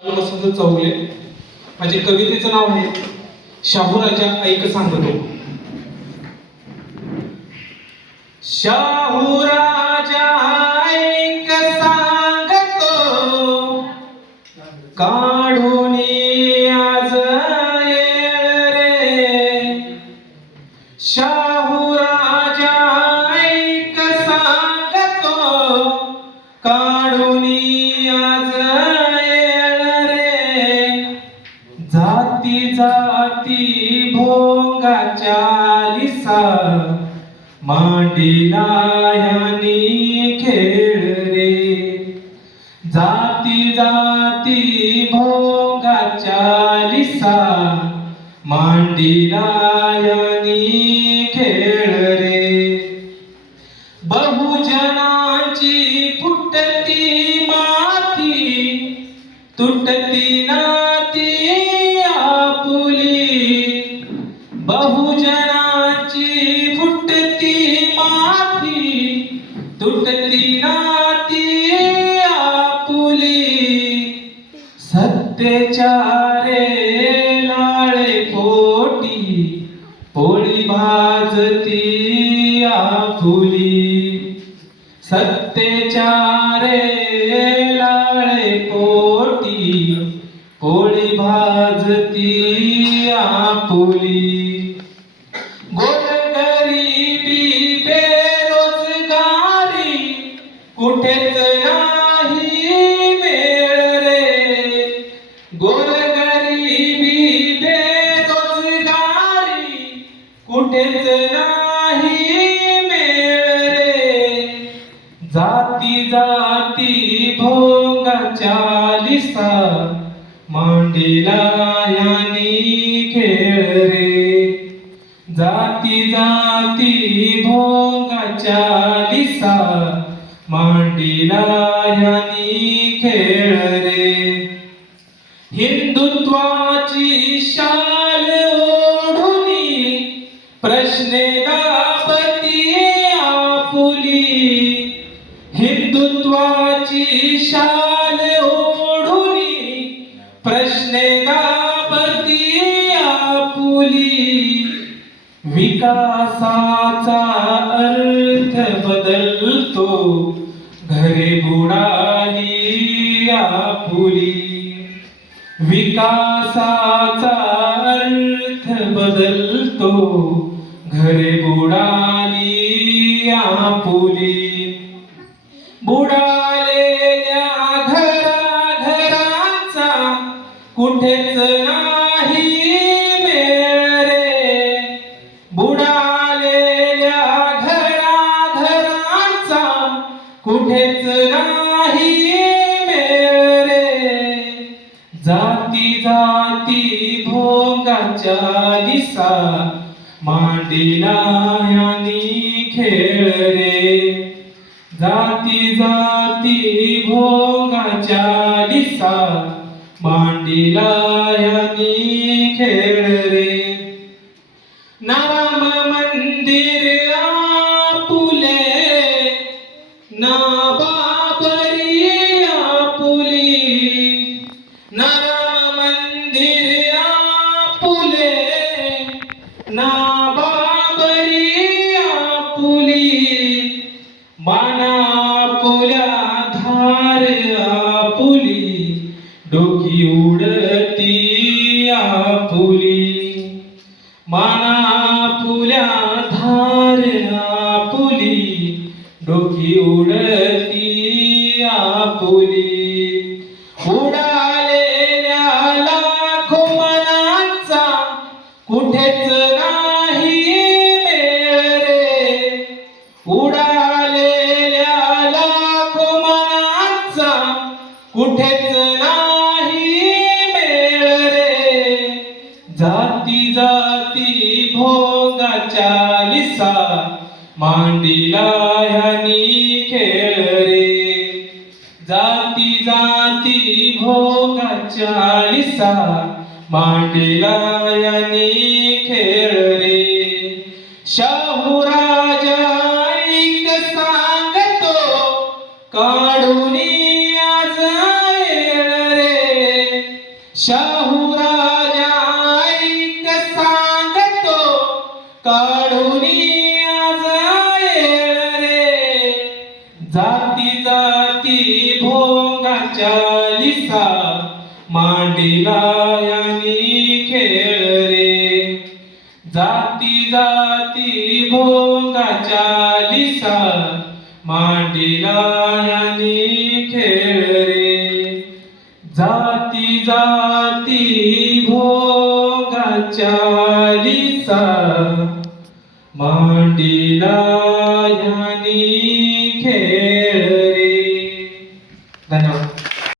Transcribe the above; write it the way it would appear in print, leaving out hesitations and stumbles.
वसंत चौगले. माझ्या कवितेचं नाव आहे शाहू राजा ऐक सांगतो. शाहू राजा ऐक सांगतो, काढून आज येळ रे. शाहू राजा ऐक सांगतो, काढून आज येळ रे. जाती जाती भोंगाच्या लिसा, मांडीला यानी खेळ रे. जाती जाती भोंगाच्या लिसा, मांडीला यानी खेळ रे. बहुजनांची फुटती माती, तुटती नाती आपुली. बहुजनांची फुटती माती, तुटती नाती आपुली. सत्तेच्या रे लाळे पोटी, पोळी भाजती आपुली. सत्तेच्या रे लाळे पोटी, पोळी भाजती आपुली. गोरगरिबी बेरोजगारी, कुठेच नाही मेळ रे. गोरगरिबी बेरोजगारी, कुठेच नाही मेळ रे. जाती जाती भोंगाच्या लिसा, मांडीला यानी खेळ रे. जाती जाती भोंगाच्या लिसा, मांडीला यानी खेळ रे. हिंदुत्वाची शाल ओढुनी, प्रश्ने दाबती आपुली. हिंदुत्वाची शाल ओढुनी, प्रश्ने दाबती आपुली. विकासाचा अर्थ बदलतो, घरे बुडाली आपुली. विकासाचा अर्थ बदलतो, घरे बुडाली आपुली. बुडालेल्या घराघरांचा, कुठेच नाही मेळ रे. बुडालेल्या घराघरांचा, कुठेच नाही मेळ रे. जाती जाती भोंगाच्या लिसा, मांडीला यानी खेळ रे. जाती जाती भोंगाच्या लिसा, मांडीला यानी खेळ रे. नाम मंदिर आपुले, ना बाबरी आपुली. नाम मंदिर आपुले, ना बाबरी आपुली. माना आपुल्या धार आपुली, डोकी उडती आपुली. माना आपुल्या धार आपुली, डोकी उडती आपुली. उडालेल्या लाखो मनांचा, कुठेच नाही मेळ रे. उडालेल्या लाखो मनांचा, कुठेच नाही मेळ रे. जाती जाती भोंगाच्या लिसा, मांडीला यानी खेळ रे. जाती जाती भोंगाच्या लिसा, मांडीला यानी खेळ रे. शाहू राजा ऐक सांगतो, काढून आज येळ रे. शाहू राजा ऐक सांगतो, काढून आज येळ रे. जाती जाती भोगाच्या लिसा, मांडीला यांनी खेळ रे. जाती जाती भोगाच्या लिसा, मांडीला यांनी खेळ रे. जाती जाती भोगाच्या लिसा, मांडीला यांनी खेळ